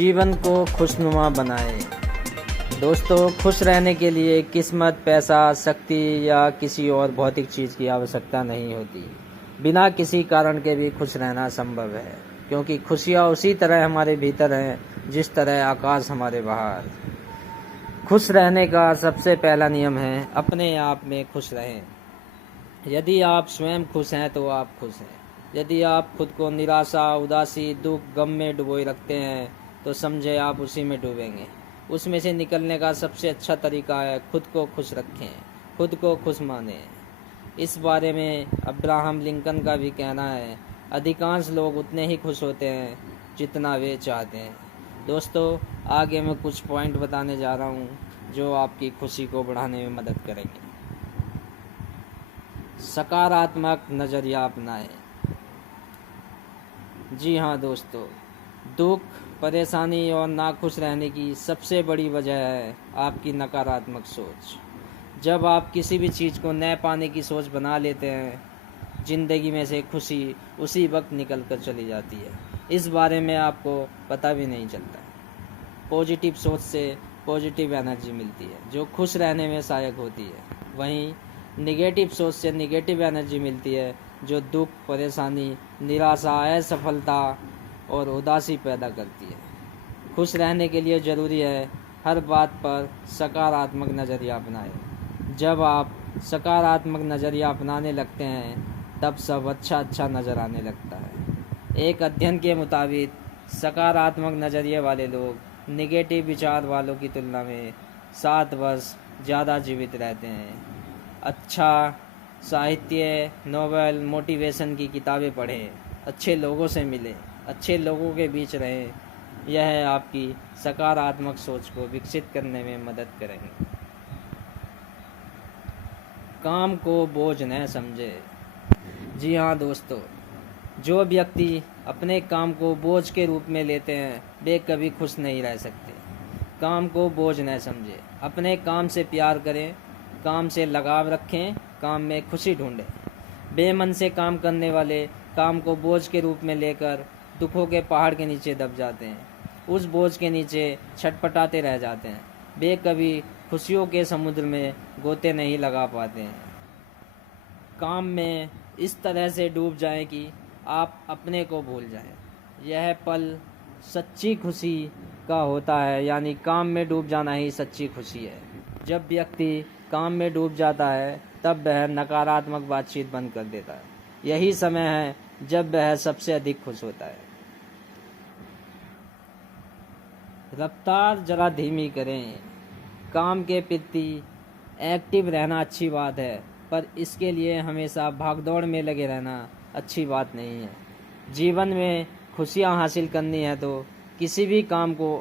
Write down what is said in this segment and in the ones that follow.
जीवन को खुशनुमा बनाएं। दोस्तों, खुश रहने के लिए किस्मत, पैसा, शक्ति या किसी और भौतिक चीज़ की आवश्यकता नहीं होती। बिना किसी कारण के भी खुश रहना संभव है, क्योंकि खुशियाँ उसी तरह हमारे भीतर हैं जिस तरह आकाश हमारे बाहर। खुश रहने का सबसे पहला नियम है अपने आप में खुश रहें। यदि आप स्वयं खुश हैं तो आप खुश हैं। यदि आप खुद को निराशा, उदासी, दुख, गम में डुबोए रखते हैं तो समझे आप उसी में डूबेंगे। उसमें से निकलने का सबसे अच्छा तरीका है खुद को खुश रखें, खुद को खुश मानें। इस बारे में अब्राहम लिंकन का भी कहना है, अधिकांश लोग उतने ही खुश होते हैं जितना वे चाहते हैं। दोस्तों, आगे मैं कुछ पॉइंट बताने जा रहा हूँ जो आपकी खुशी को बढ़ाने में मदद करेंगे। सकारात्मक नज़रिया अपनाएं। जी हाँ दोस्तों, दुख, परेशानी और नाखुश रहने की सबसे बड़ी वजह है आपकी नकारात्मक सोच। जब आप किसी भी चीज़ को न पाने की सोच बना लेते हैं, ज़िंदगी में से खुशी उसी वक्त निकल कर चली जाती है। इस बारे में आपको पता भी नहीं चलता। पॉजिटिव सोच से पॉजिटिव एनर्जी मिलती है जो खुश रहने में सहायक होती है। वहीं निगेटिव सोच से निगेटिव एनर्जी मिलती है जो दुख, परेशानी, निराशा, असफलता और उदासी पैदा करती है। खुश रहने के लिए ज़रूरी है हर बात पर सकारात्मक नज़रिया अपनाएं। जब आप सकारात्मक नज़रिया अपनाने लगते हैं तब सब अच्छा नज़र आने लगता है। एक अध्ययन के मुताबिक सकारात्मक नज़रिए वाले लोग निगेटिव विचार वालों की तुलना में 7 वर्ष ज़्यादा जीवित रहते हैं। अच्छा साहित्य, नोवेल, मोटिवेशन की किताबें पढ़ें, अच्छे लोगों से मिलें, अच्छे लोगों के बीच रहें। यह आपकी सकारात्मक सोच को विकसित करने में मदद करेंगे। काम को बोझ न समझें। जी हाँ दोस्तों, जो व्यक्ति अपने काम को बोझ के रूप में लेते हैं वे कभी खुश नहीं रह सकते। काम को बोझ न समझें, अपने काम से प्यार करें, काम से लगाव रखें, काम में खुशी ढूंढें। बेमन से काम करने वाले काम को बोझ के रूप में लेकर दुखों के पहाड़ के नीचे दब जाते हैं। उस बोझ के नीचे छटपटाते रह जाते हैं। वे कभी खुशियों के समुद्र में गोते नहीं लगा पाते हैं। काम में इस तरह से डूब जाएं कि आप अपने को भूल जाएं। यह पल सच्ची खुशी का होता है, यानी काम में डूब जाना ही सच्ची खुशी है। जब व्यक्ति काम में डूब जाता है तब वह नकारात्मक बातचीत बंद कर देता है। यही समय है जब वह सबसे अधिक खुश होता है। रफ्तार जरा धीमी करें। काम के प्रति एक्टिव रहना अच्छी बात है, पर इसके लिए हमेशा भागदौड़ में लगे रहना अच्छी बात नहीं है। जीवन में खुशियां हासिल करनी है तो किसी भी काम को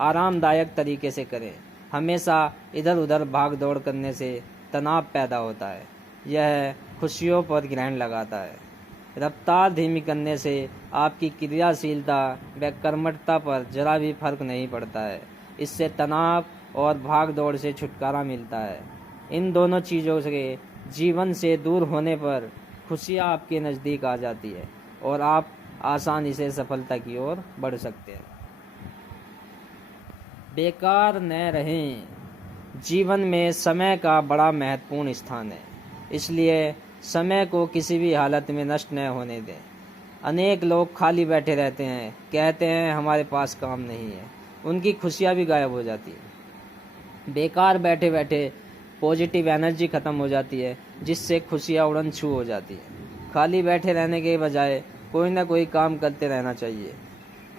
आरामदायक तरीके से करें। हमेशा इधर उधर भाग दौड़ करने से तनाव पैदा होता है। यह खुशियों पर ग्रहण लगाता है। रफ्तार धीमी करने से आपकी क्रियाशीलता व कर्मठता पर जरा भी फर्क नहीं पड़ता है। इससे तनाव और भाग दौड़ से छुटकारा मिलता है। इन दोनों चीज़ों के जीवन से दूर होने पर खुशियाँ आपके नज़दीक आ जाती है और आप आसानी से सफलता की ओर बढ़ सकते हैं। बेकार न रहें। जीवन में समय का बड़ा महत्वपूर्ण स्थान है, इसलिए समय को किसी भी हालत में नष्ट न होने दें। अनेक लोग खाली बैठे रहते हैं, कहते हैं हमारे पास काम नहीं है। उनकी खुशियाँ भी गायब हो जाती है। बेकार बैठे बैठे पॉजिटिव एनर्जी ख़त्म हो जाती है, जिससे खुशियाँ उड़न छू हो जाती है। खाली बैठे रहने के बजाय कोई ना कोई काम करते रहना चाहिए।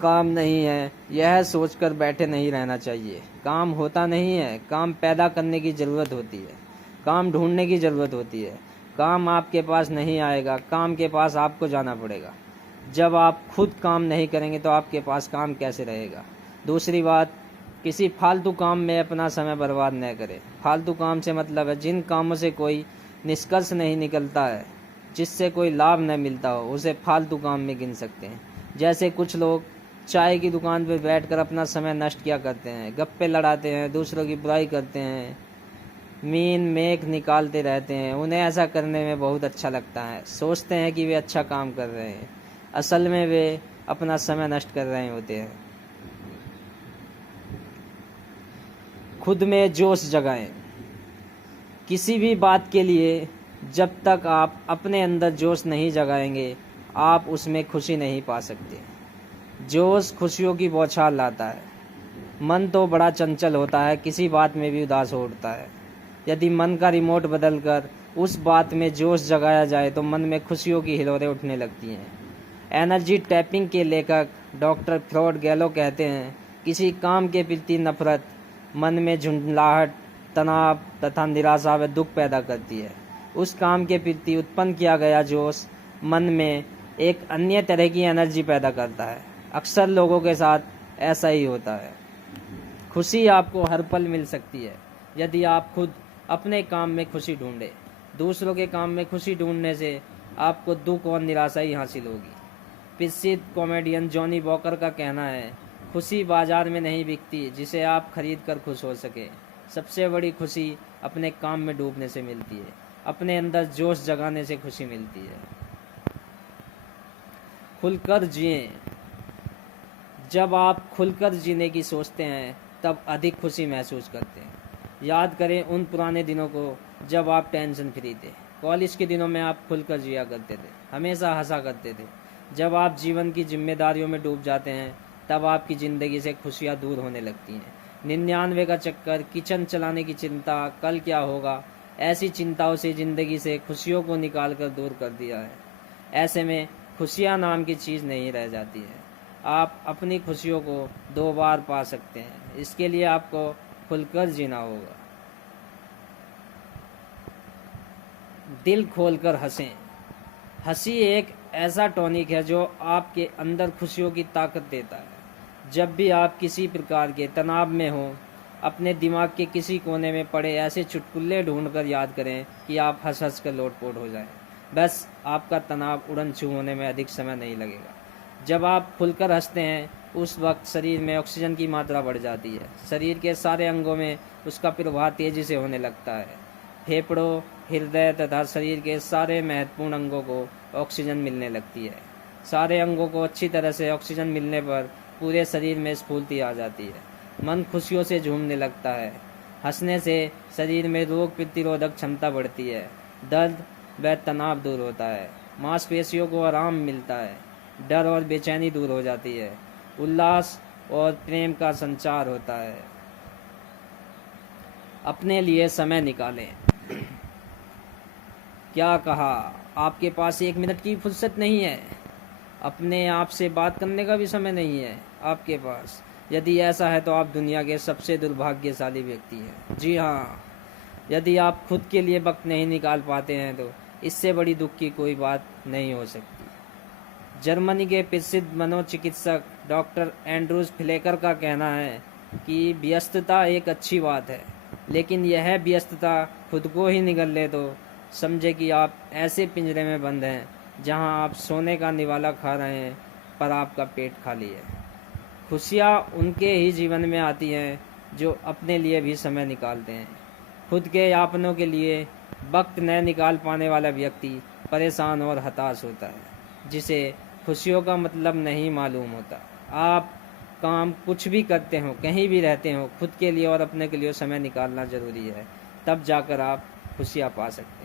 काम नहीं है यह सोचकर बैठे नहीं रहना चाहिए। काम होता नहीं है, काम पैदा करने की ज़रूरत होती है, काम ढूंढने की ज़रूरत होती है। काम आपके पास नहीं आएगा, काम के पास आपको जाना पड़ेगा। जब आप खुद काम नहीं करेंगे तो आपके पास काम कैसे रहेगा। दूसरी बात, किसी फालतू काम में अपना समय बर्बाद न करें। फालतू काम से मतलब है जिन कामों से कोई निष्कर्ष नहीं निकलता है, जिससे कोई लाभ न मिलता हो, उसे फालतू काम में गिन सकते हैं। जैसे कुछ लोग चाय की दुकान पर बैठकर अपना समय नष्ट किया करते हैं, गप्पे लड़ाते हैं, दूसरों की बुराई करते हैं, मीन मेख निकालते रहते हैं। उन्हें ऐसा करने में बहुत अच्छा लगता है, सोचते हैं कि वे अच्छा काम कर रहे हैं। असल में वे अपना समय नष्ट कर रहे होते हैं। खुद में जोश जगाएं। किसी भी बात के लिए जब तक आप अपने अंदर जोश नहीं जगाएंगे, आप उसमें खुशी नहीं पा सकते। जोश खुशियों की बौछार लाता है। मन तो बड़ा चंचल होता है, किसी बात में भी उदास हो उठता है। यदि मन का रिमोट बदलकर उस बात में जोश जगाया जाए तो मन में खुशियों की हिलोरें उठने लगती हैं। एनर्जी टैपिंग के लेखक डॉक्टर फ्रॉड गैलो कहते हैं, किसी काम के प्रति नफरत मन में झुंझलाहट, तनाव तथा निराशा व दुख पैदा करती है। उस काम के प्रति उत्पन्न किया गया जोश मन में एक अन्य तरह की एनर्जी पैदा करता है। अक्सर लोगों के साथ ऐसा ही होता है। खुशी आपको हर पल मिल सकती है यदि आप खुद अपने काम में खुशी ढूंढें। दूसरों के काम में खुशी ढूंढने से आपको दुख और निराशा ही हासिल होगी। प्रसिद्ध कॉमेडियन जॉनी वॉकर का कहना है, खुशी बाजार में नहीं बिकती जिसे आप खरीद कर खुश हो सके। सबसे बड़ी खुशी अपने काम में डूबने से मिलती है, अपने अंदर जोश जगाने से खुशी मिलती है। खुलकर जिएं। जब आप खुलकर जीने की सोचते हैं तब अधिक खुशी महसूस करते हैं। याद करें उन पुराने दिनों को जब आप टेंशन फ्री थे। कॉलेज के दिनों में आप खुलकर जिया करते थे, हमेशा हंसा करते थे। जब आप जीवन की जिम्मेदारियों में डूब जाते हैं तब आपकी ज़िंदगी से खुशियाँ दूर होने लगती हैं। 99 का चक्कर, किचन चलाने की चिंता, कल क्या होगा, ऐसी चिंताओं से ज़िंदगी से खुशियों को निकाल कर दूर कर दिया है। ऐसे में खुशियाँ नाम की चीज़ नहीं रह जाती है। आप अपनी खुशियों को 2 बार पा सकते हैं। इसके लिए आपको खुलकर जीना होगा। दिल खोलकर हंसें। हंसी एक ऐसा टॉनिक है जो आपके अंदर खुशियों की ताकत देता है। जब भी आप किसी प्रकार के तनाव में हो, अपने दिमाग के किसी कोने में पड़े ऐसे चुटकुले ढूंढकर याद करें कि आप हंस हंस कर लोटपोट हो जाएं। बस आपका तनाव उड़न छू होने में अधिक समय नहीं लगेगा। जब आप खुलकर हंसते हैं उस वक्त शरीर में ऑक्सीजन की मात्रा बढ़ जाती है। शरीर के सारे अंगों में उसका प्रवाह तेजी से होने लगता है। फेफड़ों, हृदय तथा शरीर के सारे महत्वपूर्ण अंगों को ऑक्सीजन मिलने लगती है। सारे अंगों को अच्छी तरह से ऑक्सीजन मिलने पर पूरे शरीर में स्फूर्ति आ जाती है। मन खुशियों से झूमने लगता है। हंसने से शरीर में रोग प्रतिरोधक क्षमता बढ़ती है। दर्द व तनाव दूर होता है। मांसपेशियों को आराम मिलता है। डर और बेचैनी दूर हो जाती है। उल्लास और प्रेम का संचार होता है। अपने लिए समय निकालें। क्या कहा? आपके पास 1 मिनट की फुर्सत नहीं है? अपने आप से बात करने का भी समय नहीं है आपके पास? यदि ऐसा है तो आप दुनिया के सबसे दुर्भाग्यशाली व्यक्ति हैं। जी हाँ, यदि आप खुद के लिए वक्त नहीं निकाल पाते हैं तो इससे बड़ी दुख की कोई बात नहीं हो सकती। जर्मनी के प्रसिद्ध मनोचिकित्सक डॉक्टर एंड्रूज फ्लेकर का कहना है कि व्यस्तता एक अच्छी बात है, लेकिन यह व्यस्तता खुद को ही निगल ले तो समझे कि आप ऐसे पिंजरे में बंद हैं जहां आप सोने का निवाला खा रहे हैं पर आपका पेट खाली है। खुशियाँ उनके ही जीवन में आती हैं जो अपने लिए भी समय निकालते हैं। खुद के यापनों के लिए वक्त न निकाल पाने वाला व्यक्ति परेशान और हताश होता है, जिसे खुशियों का मतलब नहीं मालूम होता। आप काम कुछ भी करते हो, कहीं भी रहते हो, खुद के लिए और अपने के लिए समय निकालना ज़रूरी है, तब जाकर आप खुशियाँ पा सकते हैं।